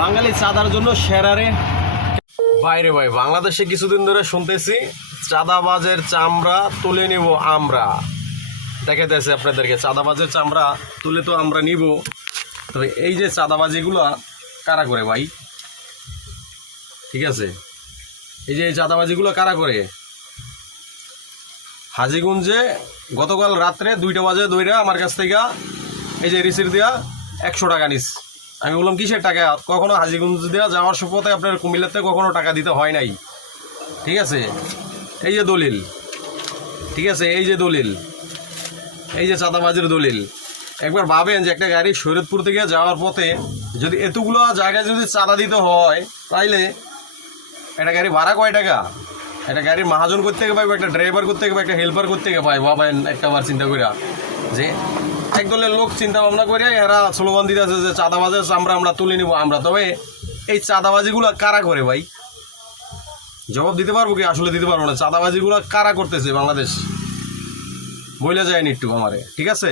বাঙালি চাঁদার জন্য সেরারে। বাইরে ভাই, বাংলাদেশে কিছুদিন ধরে শুনতেছি, চাঁদাবাজের চামড়া তুলে নিব আমরা। দেখাতেছে আপনাদেরকে, চাঁদাবাজের চামড়া তুলে তো আমরা নিব। তবে এই যে চাঁদাবাজিগুলো, কারা করে ভাই? ঠিক আছে? এই যে এই চাঁদাবাজিগুলো কারা করে? হাজিগুঞ্জে গতকাল রাত্রে দুইটা বাজে দইরা আমার কাছ থেকে এই যে রিসিট দেওয়া একশো টাকা নিস। আমি বললাম, কিসের টাকা? কখনো হাজিগঞ্জ দেওয়া যাওয়ার সুপথে আপনার কুমিল্লাতে কখনো টাকা দিতে হয় নাই। ঠিক আছে? এই যে দলিল। ঠিক আছে? এই যে দলিল। এই যে চাঁদাবাজির দলিল। একবার ভাবেন যে একটা গাড়ি শরীয়তপুর থেকে যাওয়ার পথে যদি এতগুলো জায়গায় যদি চাঁদা দিতে হয়, তাইলে একটা গাড়ি ভাড়া কয় টাকা? একটা গাড়ির মহাজন করতে গেলে একটা ড্রাইভার করতে গেলে একটা হেল্পার করতে গেলে ভাবেন একটা বার চিন্তা করিয়া যে একদলের লোক চিন্তা ভাবনা করে এরা স্লোগান দিতে আছে যে চাঁদাবাজের আমরা আমরা তুলে নিব, আমরা। তবে এই চাঁদাবাজিগুলো কারা করে ভাই? জবাব দিতে পারব কি? আসলে দিতে পারব না। চাঁদাবাজিগুলো কারা করতেছে বাংলাদেশ? বইলে যায়নি একটু আমারে। ঠিক আছে?